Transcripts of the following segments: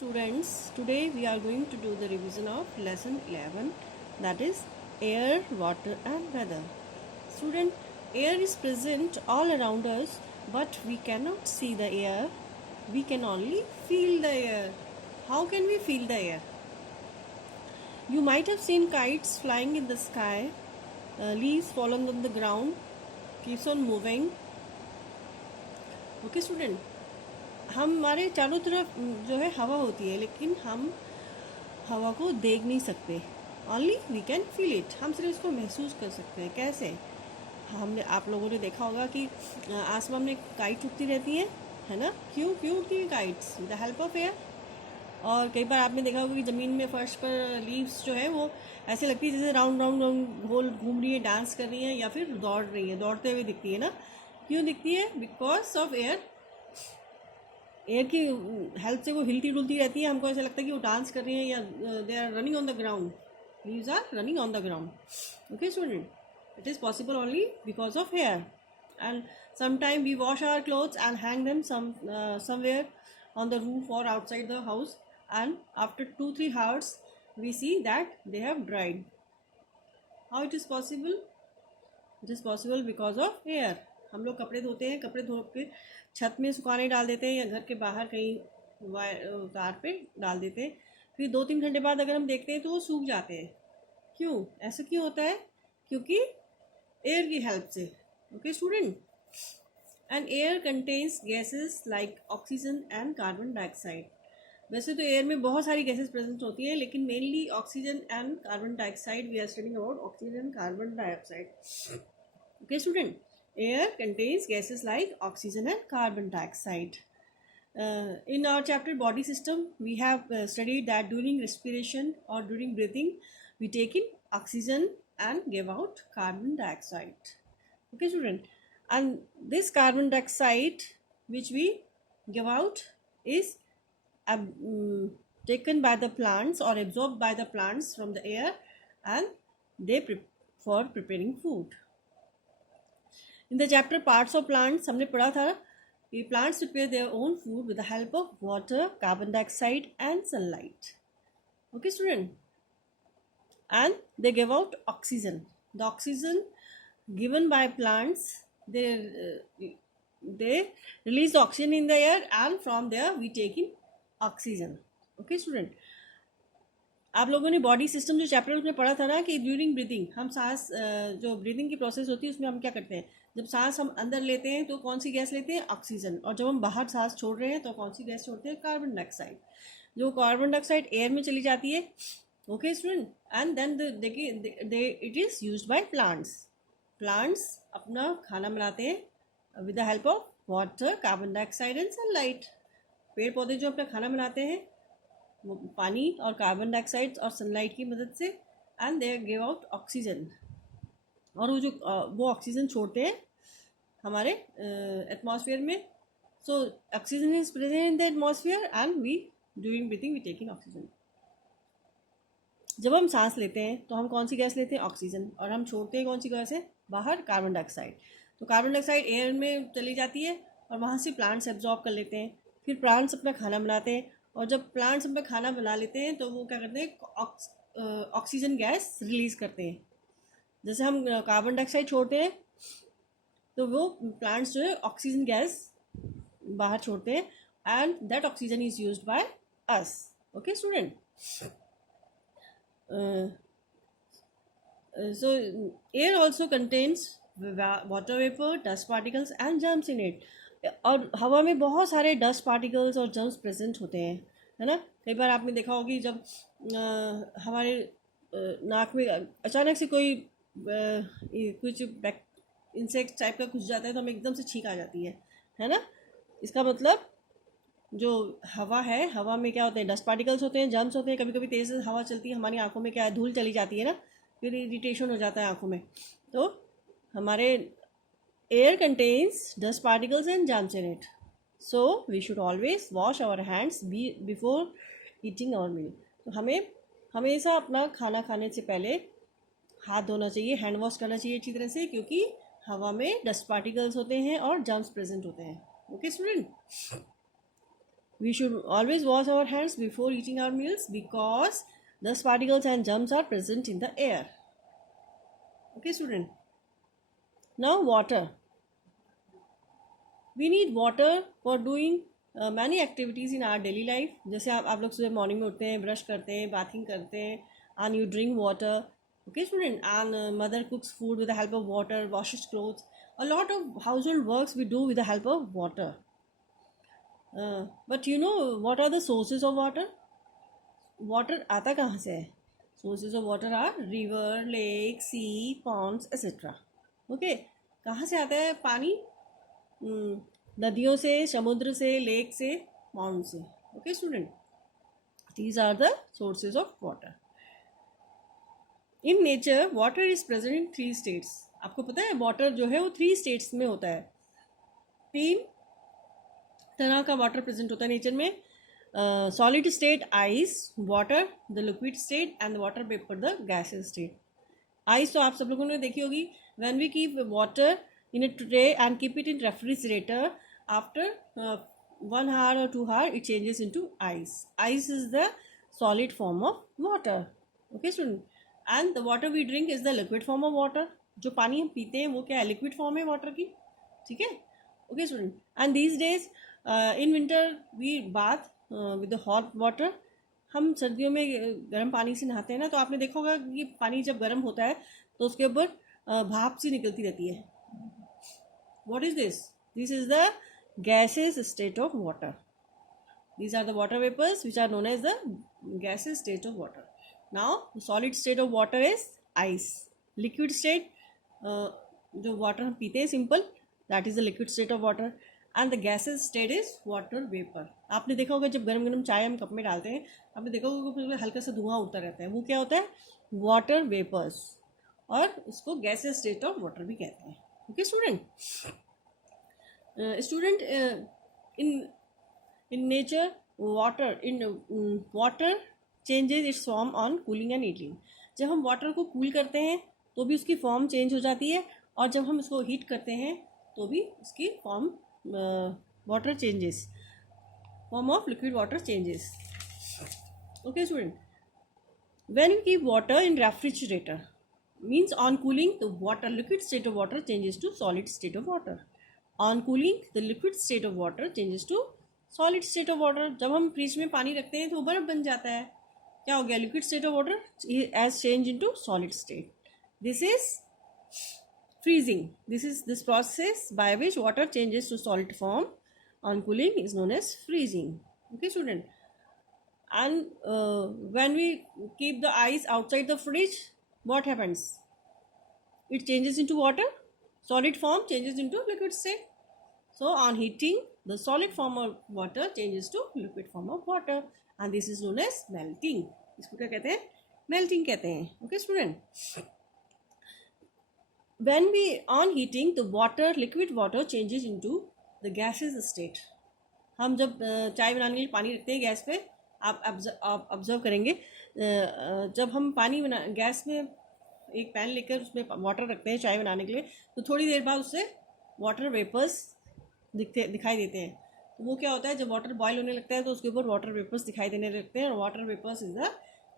students, today we are going to do the revision of lesson 11, that is air, water and weather. Student, air is present all around us, but we cannot see the air. We can only feel the air. How can we feel the air? You might have seen kites flying in the sky, leaves falling on the ground, keeps on moving. Okay student, हमारे चारों तरफ जो है हवा होती है, लेकिन हम हवा को देख नहीं सकते. Only we can feel it. हम सिर्फ इसको महसूस कर सकते हैं. कैसे? हमने आप लोगों ने देखा होगा कि आसमान में काइट उड़ती रहती हैं, है ना. क्यों उड़ती हैं kites? With the help of air. और कई बार आपने देखा होगा कि ज़मीन में फर्श पर लीव्स जो है वो ऐसे लगती है जैसे राउंड राउंड राउंड गोल घूम रही है, डांस कर रही हैं, या फिर दौड़ रही है, दौड़ते हुए दिखती है ना. क्यों दिखती है? Because of air. एयर की हेल्प से वो हिलती डुलती रहती है. हमको ऐसा लगता है कि वो डांस कर रही है, या they are running on the ground. Leaves are running on the ground. Okay student, it is possible only because of air. And sometime we wash our clothes and hang them somewhere on the roof or outside the house, and after 2-3 hours we see that they have dried. How it is possible? It is possible because of air. हम लोग कपड़े धोते हैं, कपड़े धो के छत में सुखाने डाल देते हैं, या घर के बाहर कहीं तार पे डाल देते हैं. फिर 2-3 घंटे बाद अगर हम देखते हैं तो वो सूख जाते हैं. क्यों? ऐसा क्यों होता है? क्योंकि एयर की हेल्प से. Okay student, and air contains gases like oxygen and carbon dioxide. वैसे तो एयर में बहुत सारी गैसेस प्रेजेंट होती है, लेकिन mainly oxygen and carbon dioxide. We are studying about oxygen and carbon dioxide. Okay student, air contains gases like oxygen and carbon dioxide. In our chapter body system, we have studied that during respiration or during breathing, we take in oxygen and give out carbon dioxide. Okay student, and this carbon dioxide which we give out is taken by the plants or absorbed by the plants from the air, and they for preparing food. In the chapter parts of plants हमने पढ़ा था कि plants prepare their own food with the help of water, carbon dioxide and sunlight. Okay student, and they give out oxygen. The oxygen given by plants, they release the oxygen in the air, and from there we take in oxygen. Okay student, आप लोगों ने body system जो chapter उसमें पढ़ा था ना कि during breathing हम सांस जो ब्रीदिंग की प्रोसेस होती है उसमें हम क्या करते हैं? जब सांस हम अंदर लेते हैं तो कौन सी गैस लेते हैं? ऑक्सीजन. और जब हम बाहर सांस छोड़ रहे हैं तो कौन सी गैस छोड़ते हैं? Carbon dioxide. जो कार्बन डाइऑक्साइड एयर में चली जाती है. Okay student, and then it is used by plants. Plants अपना खाना बनाते हैं with the help of water, carbon dioxide and sunlight. पेड़ पौधे जो अपना खाना बनाते हैं वो पानी और कार्बन डाइऑक्साइड और सनलाइट की मदद से, and they give out oxygen. और वो ऑक्सीजन छोड़ते हैं हमारे एटमॉस्फेयर में. So oxygen is present in the atmosphere, and we during breathing we taking oxygen. जब हम सांस लेते हैं तो हम कौन सी गैस लेते हैं? ऑक्सीजन. और हम छोड़ते हैं कौन सी गैस है? बाहर कार्बन डाइऑक्साइड. तो कार्बन डाइऑक्साइड एयर में चली जाती है और वहाँ से प्लांट्स एब्जॉर्ब कर लेते हैं. फिर प्लांट्स अपना खाना बनाते हैं, और जब प्लांट्स अपना खाना बना लेते हैं तो वो क्या करते हैं? ऑक्सीजन गैस रिलीज करते हैं. जैसे हम कार्बन डाइऑक्साइड छोड़ते हैं तो वो प्लांट्स जो है ऑक्सीजन गैस बाहर छोड़ते हैं, and that oxygen is used by us. Okay student, so air also contains water vapor, dust particles and germs in it. और हवा में बहुत सारे डस्ट पार्टिकल्स और जर्म्स प्रेजेंट होते हैं, है ना. कई बार आपने देखा होगी जब हमारे नाक में अचानक से कोई कुछ इंसेक्ट टाइप का घुस जाता है तो हमें एकदम से छींक आ जाती है ना. इसका मतलब जो हवा है, हवा में क्या होते हैं? डस्ट पार्टिकल्स होते हैं, जर्म्स होते हैं. कभी कभी तेज़ हवा चलती है, हमारी आंखों में क्या है? धूल चली जाती है ना, फिर इरिटेशन हो जाता है आंखों में. तो हमारे air contains dust particles and germs in it. So we should always wash our hands before eating our meal. तो हमें हमेशा अपना खाना खाने से पहले हाथ धोना चाहिए, हैंड वॉश करना चाहिए अच्छी तरह से, क्योंकि हवा में डस्ट पार्टिकल्स होते हैं और जर्म्स प्रेजेंट होते हैं. Okay student, We should always wash our hands before eating our meals because dust particles and germs are present in the air. Okay, student. Now, water. We need water for doing many activities in our daily life. जैसे आप लोग सुबह morning में उठते हैं, brush करते हैं, bathing करते हैं, and you drink water. Okay, student. And mother cooks food with the help of water, washes clothes. A lot of household works we do with the help of water. But you know what are the sources of water? Water आता कहाँ से है? Sources of water are river, lake, sea, ponds, etc. Okay, कहाँ से आता है पानी? नदियों से, समुद्र से, लेक से, पॉन्ड से. Okay, student. These are the sources of water. In nature, water is present in 3 states. आपको पता है वाटर जो है वो 3 states में होता है. 3 तरह का वाटर प्रेजेंट होता है नेचर में. Solid state ice, water the liquid state and water vapour the gases state. Ice तो आप सब लोगों ने देखी होगी. When we keep water in a tray and keep it in refrigerator, after 1 hour or 2 hours it changes into ice. Ice is the solid form of water. Okay student. And the water we drink is the liquid form of water. जो पानी हम पीते हैं वो क्या है? Liquid form है water की. ठीक है. Okay student. And these days in winter we bath with hot water. हम सर्दियों में गर्म पानी से नहाते हैं ना, तो आपने देखा होगा कि पानी जब गर्म होता है तो उसके ऊपर भाप सी निकलती रहती है. What is this? This is the gaseous state of water. These are the water vapors which are known as the gaseous state of water. Now, the solid state of water is ice. Liquid state, जो water हम पीते हैं simple, that is the liquid state of water. And the gaseous state is water vapor. आपने देखा होगा जब गरम गरम चाय हम कप में डालते हैं, आपने देखा होगा कि उसमें हल्का सा धुआं उड़ता रहता है. वो क्या होता है? Water vapours. और उसको gaseous state of water भी कहते हैं. Okay, student. Student, in nature, water changes its form on cooling and heating. जब हम वाटर को कूल करते हैं तो भी उसकी फॉर्म चेंज हो जाती है, और जब हम इसको हीट करते हैं तो भी उसकी form water changes. Form of liquid water changes. Okay student. When you keep water in refrigerator, means on cooling the water liquid state of water changes to solid state of water. On cooling the liquid state of water changes to solid state of water. जब हम fridge में पानी रखते हैं तो वो बर्फ बन जाता है. क्या हो गया? Liquid state of water as change into solid state. This is freezing. This process by which water changes to solid form on cooling is known as freezing. Okay student. And when we keep the ice outside the fridge, what happens? It changes into water. Solid form changes into liquid state. So on heating, the solid form of water changes to liquid form of water, and this is known as melting. इसको क्या कहते हैं? Melting कहते हैं. Okay student. When we on heating, the water, liquid water changes into the gaseous state. हम जब चाय बनाने के लिए पानी रखते हैं गैस पे, आप ऑब्जर्व करेंगे, जब हम पानी गैस में एक पैन लेकर उसमें वाटर रखते हैं चाय बनाने के लिए, तो थोड़ी देर बाद उससे वाटर वेपर्स दिखाई देते हैं. तो वो क्या होता है? जब वाटर बॉयल होने लगता है तो उसके ऊपर वाटर वेपर्स दिखाई देने लगते हैं, और water vapours is the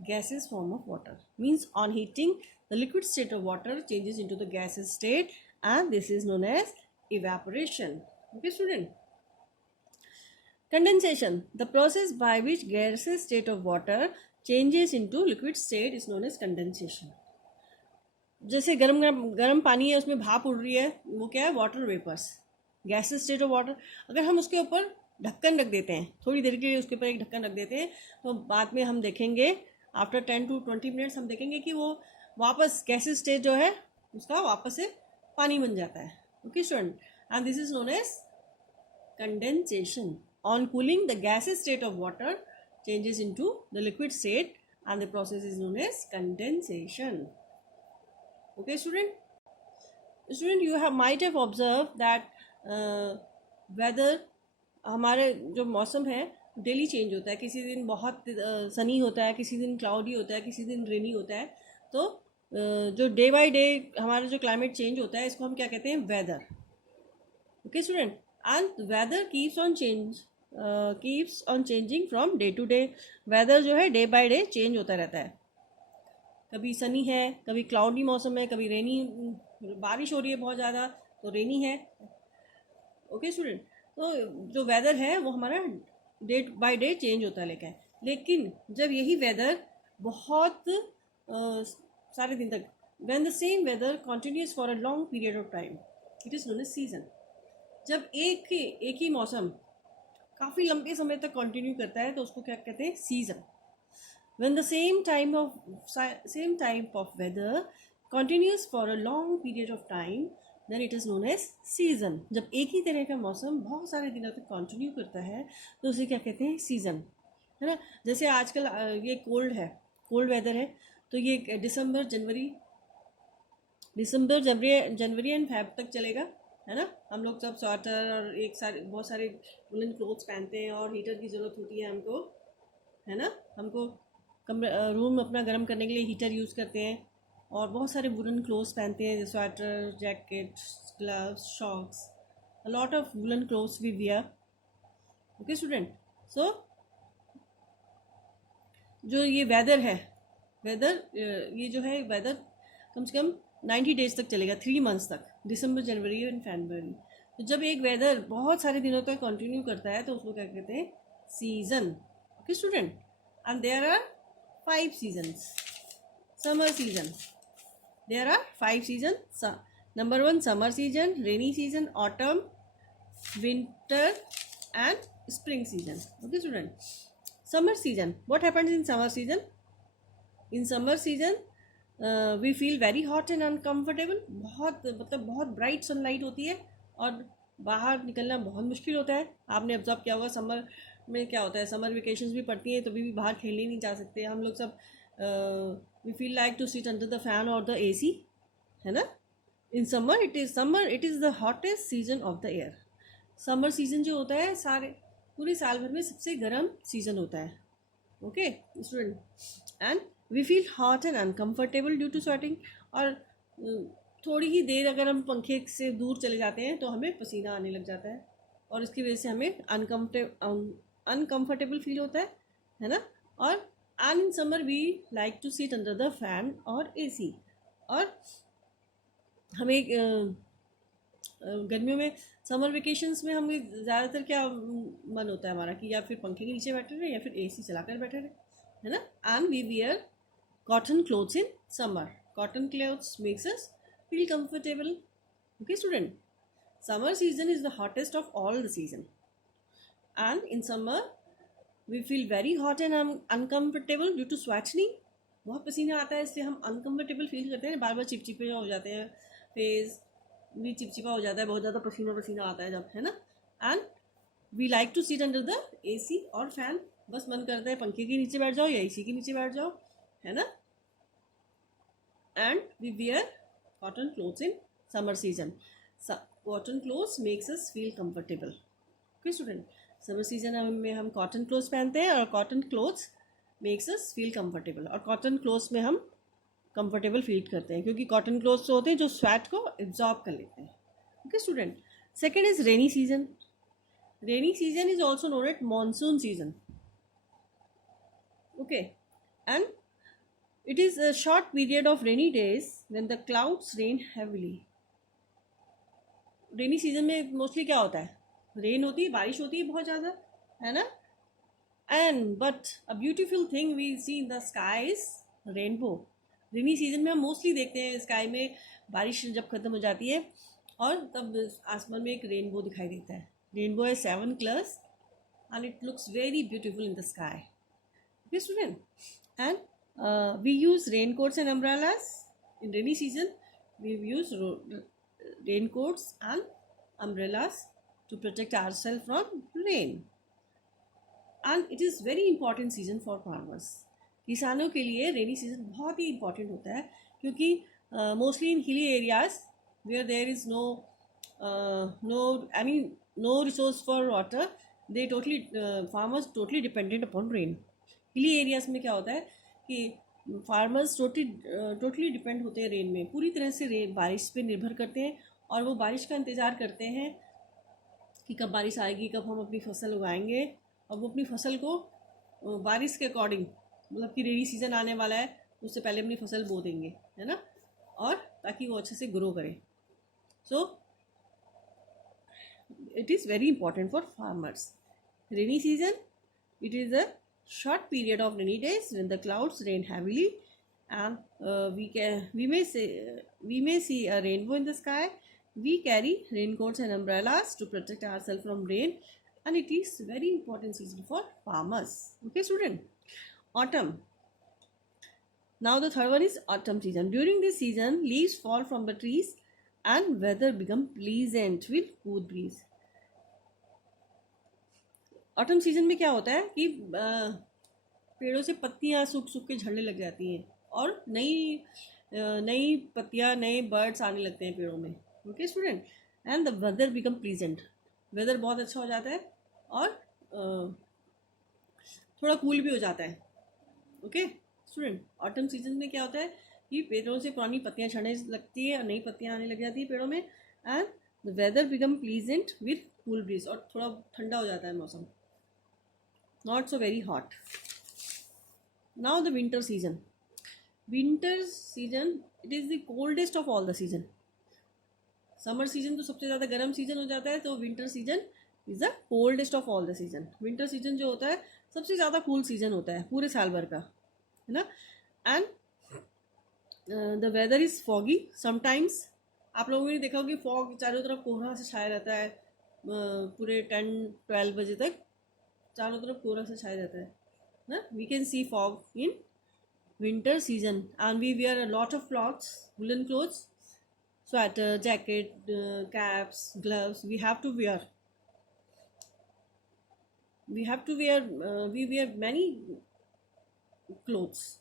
gaseous form of water. Means on heating the liquid state of water changes into the gaseous state, and this is known as evaporation. Okay student. Condensation, the process by which gaseous state of water changes into liquid state is known as condensation. जैसे गरम पानी है, उसमें भाप उड़ रही है, वो क्या है? Water vapours. Gases state of water. अगर हम उसके ऊपर ढक्कन रख देते हैं, थोड़ी देर के लिए उसके ऊपर एक ढक्कन रख देते हैं, तो बाद में हम देखेंगे आफ्टर 10 to 20 मिनट्स हम देखेंगे कि वो वापस गैसेस स्टेट जो है उसका वापस से पानी बन जाता है. Okay student. And this is known as condensation. On cooling, the gaseous state of water changes into the liquid state, and the process is known as condensation. Okay student. You might have observed that weather, हमारे जो मौसम है daily change होता है. किसी दिन बहुत सनी होता है, किसी दिन क्लाउडी होता है, किसी दिन रेनी होता है. तो जो डे बाय डे हमारा जो क्लाइमेट चेंज होता है, इसको हम क्या कहते हैं? Weather. Okay student. And weather keeps on change keeps on changing from day to day. Weather जो है डे बाय डे चेंज होता रहता है, कभी सनी है, कभी क्लाउडी मौसम है, कभी रेनी, बारिश हो रही है बहुत ज़्यादा तो रेनी है। ओके स्टूडेंट, तो जो वेदर है वो हमारा डे बाय डे चेंज होता लेकिन जब यही वेदर बहुत सारे दिन तक, when the same weather continues for a long period of time, it is known as season. जब एक ही मौसम काफ़ी लंबे समय तक कंटिन्यू करता है तो उसको क्या कहते हैं, season. When the same type of weather continues for a long period of time, then it is known as season. जब एक ही तरह का मौसम बहुत सारे दिनों तक कंटिन्यू करता है तो उसे क्या कहते हैं, सीजन, है ना। जैसे आजकल ये कोल्ड वेदर है, तो ये जनवरी एंड फेब तक चलेगा, है ना। हम लोग सब स्वेटर और बहुत सारे वुलन क्लोथ्स पहनते हैं और हीटर की ज़रूरत होती है हमको, है ना। हमको रूम अपना गर्म करने के लिए हीटर यूज़ करते हैं और बहुत सारे वुलन क्लोथ्स पहनते हैं, sweater, jacket, gloves, socks, a lot of woollen clothes we wear. Okay student, so जो ये वेदर है, ये जो है वेदर कम से कम 90 डेज तक चलेगा, 3 मंथ्स तक, दिसंबर, जनवरी एंड फरवरी। तो जब एक वेदर बहुत सारे दिनों तक कंटिन्यू करता है तो उसको क्या कहते हैं, season. Okay student, and there are 5 seasons. Summer season. There are 5 seasons. Number 1, summer season, rainy season, autumn, winter, and spring season. Okay, student. Summer season. What happens in summer season? In summer season, we feel very hot and uncomfortable. बहुत bright sunlight होती है और बाहर निकलना बहुत मुश्किल होता है। आपने ऑब्जर्व किया होगा समर में क्या होता है, समर वेकेशंस भी पड़ती हैं तो भी बाहर खेलने नहीं जा सकते हम लोग सब। We feel like to sit under the fan और द एसी, है ना। In summer it is the hottest season of the year. Summer season जो होता है पूरे साल भर में सबसे गर्म सीजन होता है। Okay student, and we feel hot and uncomfortable due to sweating. और थोड़ी ही देर अगर हम पंखे से दूर चले जाते हैं तो हमें पसीना आने लग जाता है और इसकी वजह से हमें अनकम्फर्टेबल फील होता है ना। और in summer we like to sit under the fan और एसी। और हमें गर्मियों में समर वेकेशंस में हमें ज़्यादातर क्या मन होता है हमारा कि या फिर पंखे के नीचे बैठे रहे या फिर एसी चलाकर बैठे रहे, है ना। And we wear cotton clothes in summer. Cotton clothes makes us feel comfortable. Okay student, summer season is the hottest of all the season, and in summer we feel very hot and uncomfortable due to sweating. बहुत पसीना आता है इसलिए हम uncomfortable feel करते हैं, बार बार चिपचिपे हो जाते हैं, फेस भी चिपचिपा हो जाता है, बहुत ज़्यादा पसीना आता है जब, है ना। And we like to sit under the AC और फैन। बस मन करता है पंखे के नीचे बैठ जाओ या एसी के नीचे बैठ जाओ, है ना। And we wear cotton clothes in summer season. Cotton clothes makes us feel comfortable. Okay student, summer season में हम cotton clothes पहनते हैं और cotton clothes makes us feel comfortable। और cotton clothes में हम comfortable feel करते हैं क्योंकि cotton clothes होते हैं जो sweat को absorb कर लेते हैं। Okay student, second is rainy season. Rainy season is also known as monsoon season. Okay, and it is a short period of rainy days when the clouds rain heavily. Rainy season में mostly क्या होता है, rain होती है, बारिश होती है बहुत ज़्यादा, है ना। And but a beautiful thing we see in the sky is rainbow. Rainy season में हम मोस्टली देखते हैं स्काई में बारिश जब ख़त्म हो जाती है और तब आसमान में एक रेनबो दिखाई देता है। रेनबो है 7 colours and it looks very beautiful in the sky. Okay student, and we use raincoats and umbrellas in rainy season. We use raincoats and umbrellas to protect ourselves from rain, and it is very important season for farmers. किसानों के लिए rainy season बहुत ही important होता है क्योंकि mostly in hilly areas where there is no resource for water, they totally farmers totally dependent upon rain. Hilly areas में क्या होता है कि फार्मर्स टोटली डिपेंड होते हैं रेन में, पूरी तरह से बारिश पे निर्भर करते हैं और वो बारिश का इंतज़ार करते हैं कि कब बारिश आएगी, कब हम अपनी फसल उगाएंगे, और वो अपनी फसल को बारिश के अकॉर्डिंग, मतलब कि रेनी सीज़न आने वाला है उससे पहले अपनी फसल बो देंगे, है ना, और ताकि वो अच्छे से ग्रो करे. सो it is very important for farmers. Rainy season, it is a short period of rainy days when the clouds rain heavily, and we may see a rainbow in the sky. We carry raincoats and umbrellas to protect ourselves from rain, and it is very important season for farmers. Okay, student. Autumn. Now the third one is autumn season. During this season, leaves fall from the trees and weather become pleasant with cool breeze. Autumn season में क्या होता है कि पेड़ों से पत्तियां सूख सूख के झड़ने लग जाती हैं और नई पत्तियां, नए बर्ड्स आने लगते हैं पेड़ों में. Okay student. And the weather become pleasant. Weather बहुत अच्छा हो जाता है और थोड़ा कूल भी हो जाता है. Okay student. ऑटम सीजन में क्या होता है कि पेड़ों से पुरानी पत्तियां झड़ने लगती है और नई पत्तियां आने लग जाती है पेड़ों में. And the weather become pleasant with cool breeze. और थोड़ा ठंडा हो जाता है मौसम, not so very hot. Now the winter season. Winter season, it is the coldest of all the season. Summer season तो सबसे ज़्यादा गर्म सीजन हो जाता है, तो winter season is the coldest of all the season. Winter season जो होता है सबसे ज़्यादा cool season होता है पूरे साल भर का, है ना. And the weather is foggy sometimes. आप लोगों ने देखा होगा कि fog चारों तरफ कोहरा से छाया रहता है पूरे 10-12 बजे तक. चारों तरफ कोहरा से छाया रहता है ना. We can see fog in winter season and we wear a lot of clothes, woollen clothes, sweater, jacket, caps, gloves. We wear many clothes.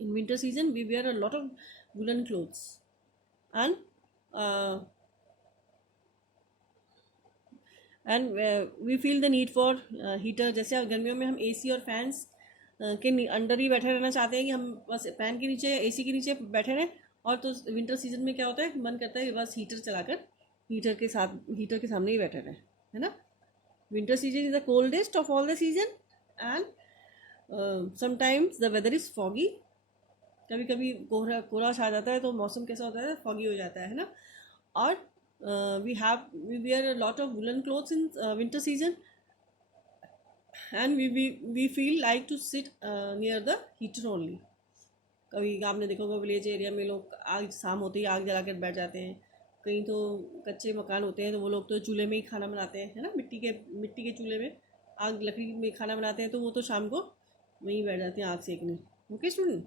In winter season we wear a lot of woollen clothes and we feel the need for heater. जैसे गर्मियों में हम AC और fans के under ही बैठे रहना चाहते हैं कि हम बस फैन के नीचे, एसी के नीचे बैठे रहें. और तो विंटर सीजन में क्या होता है, मन करता है कि बस हीटर चलाकर हीटर के सामने ही बैठे रहें, है ना. Winter season is the coldest of all the season and sometimes the weather is foggy. कभी कभी कोहरा छा जाता है तो मौसम कैसा होता है, फॉगी हो जाता है ना. और we wear a lot of woolen clothes in winter season, and we feel like to sit near the heater only. कभी आपने देखा होगा विलेज एरिया में लोग आग शाम होते ही आग जला कर बैठ जाते हैं. कहीं तो कच्चे मकान होते हैं तो वो लोग तो चूल्हे में ही खाना बनाते हैं, है ना. मिट्टी के चूल्हे में आग, लकड़ी में खाना बनाते हैं, तो वो तो शाम को वहीं बैठ जाते हैं आग सेकने. Okay student.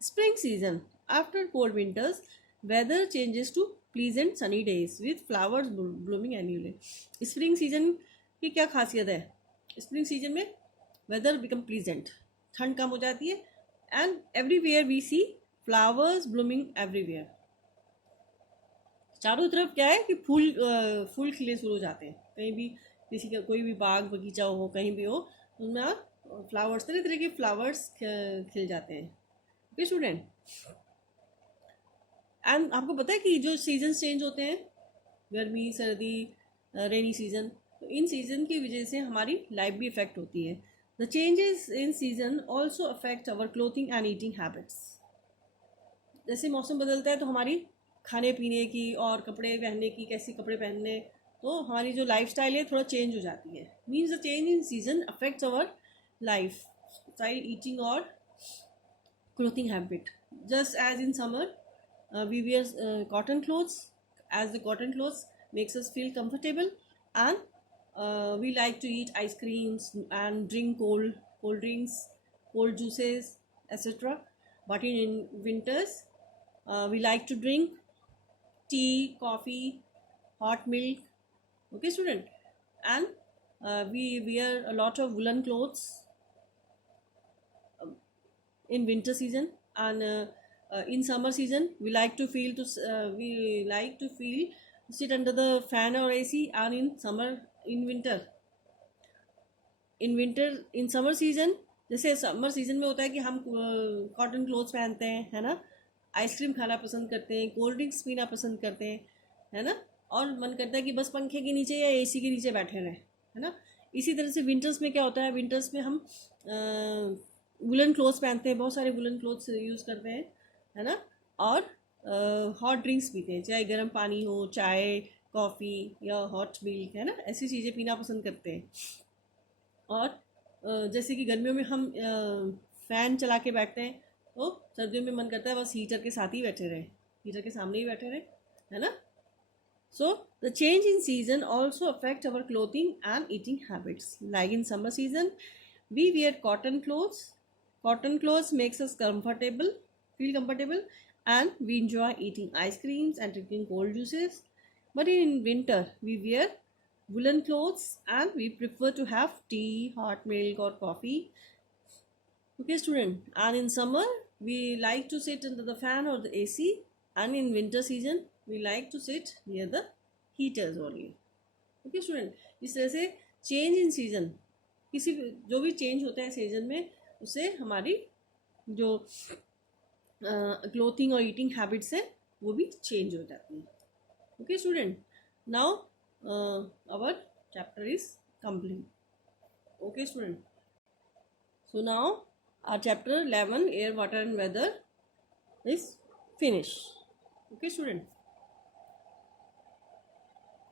Spring season. After cold winters weather changes to pleasant sunny days with flowers blooming annually. Spring season की क्या खासियत है? स्प्रिंग सीजन में वेदर बिकम प्लीजेंट, ठंड कम हो जाती है, and everywhere we see flowers blooming everywhere. चारों तरफ क्या है कि फूल खिले शुरू हो जाते हैं. कहीं भी किसी का कोई भी बाग बगीचा हो, कहीं भी हो, उनमें फ्लावर्स, तरह तरह के फ्लावर्स खिल जाते हैं. Okay student. एंड आपको पता है कि जो सीजन चेंज होते हैं, गर्मी, सर्दी, रेनी सीजन, तो इन सीजन की वजह से हमारी लाइफ भी इफेक्ट होती है. The changes in season also affect our clothing and eating habits. जैसे मौसम बदलता है तो हमारी खाने पीने की और कपड़े पहनने की, कैसे कपड़े पहनने, तो हमारी जो लाइफ स्टाइल है थोड़ा चेंज हो जाती है. Means the change in season affects our lifestyle, eating और clothing habit. Just as in summer we wear cotton clothes, as the cotton clothes makes us feel comfortable, and we like to eat ice creams and drink cold drinks, cold juices, etc. But in winters we like to drink tea, coffee, hot milk. Okay student. And we wear a lot of woolen clothes in winter season, and in summer season we like to feel to sit under the fan or AC. And in summer season, जैसे summer season में होता है कि हम cotton clothes पहनते हैं, है ना, आइसक्रीम खाना पसंद करते हैं, कोल्ड ड्रिंक्स पीना पसंद करते हैं, है ना. और मन करता है कि बस पंखे के नीचे या एसी के नीचे बैठे रहें, है ना। इसी तरह से विंटर्स में क्या होता है, विंटर्स में हम वुलन क्लोथ्स पहनते हैं, बहुत सारे वुलन क्लोथ्स यूज़ करते हैं, है ना। और हॉट ड्रिंक्स पीते हैं, चाहे गर्म पानी हो, चाय, कॉफ़ी या हॉट मिल्क, है ना, ऐसी चीज़ें पीना पसंद करते हैं। और जैसे कि गर्मियों में हम फ़ैन चला के बैठते हैं, तो सर्दियों में मन करता है बस हीटर के साथ ही बैठे रहें, हीटर के सामने ही बैठे रहें, है ना। So, the change in season also affect our clothing and eating habits. Like in summer season, we wear cotton clothes. Cotton clothes makes us comfortable, feel comfortable, and we enjoy eating ice creams and drinking cold juices. But in winter, we wear woolen clothes and we prefer to have tea, hot milk, or coffee. Okay, student. And in summer, we like to sit under the fan or the AC. And in winter season, we like to sit near the heaters only. Okay, student. इस तरह से change in season, किसी जो भी change होता है season में, उससे हमारी जो क्लोथिंग और ईटिंग हैबिट्स है वो भी चेंज हो जाती हैं. Okay, student. Now our chapter is complete. Okay, student. So now our chapter 11, air, water and weather, is finished. Okay, student.